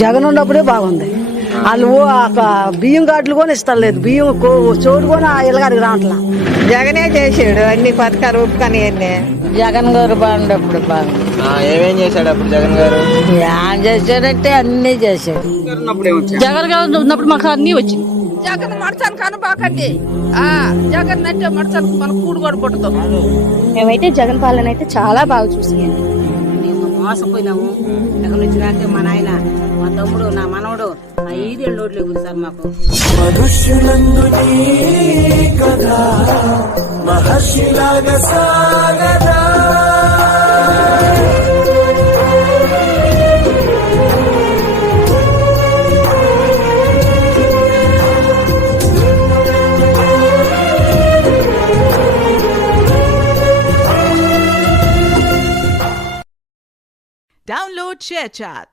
జగన్ ఉన్నప్పుడే బాగుంది. వాళ్ళు బియ్యం కార్డులు కూడా ఇస్తలేదు, బియ్యం చోటు కూడా ఇళ్ళగాడికి రావట్లా. జగనే చేసాడు అన్ని పథకాలు ఒప్పుకొని అన్ని. జగన్ గారు బాగుండప్పుడు బాగుంది. ఏమేం చేశాడు అప్పుడు జగన్ గారు? ఏం చేశాడంటే అన్ని చేశాడు. జగన్ గారు ఉన్నప్పుడు మాకు అన్ని వచ్చింది. జగన్ మడచాను కనబాకండి. జగన్ అంటే మడచాను మనకు కూడు కూడా పుట్టదు. మేమైతే జగన్ పాలన అయితే చాలా బాగా చూసాను. మేము మోసపోయినాము. జగన్ వచ్చినాకే మా నాయన, మా తమ్ముడు, నా మనవడు 5 ఏళ్ళు నోట్లు ఎగురు సార్ మాకు. Download ShareChat.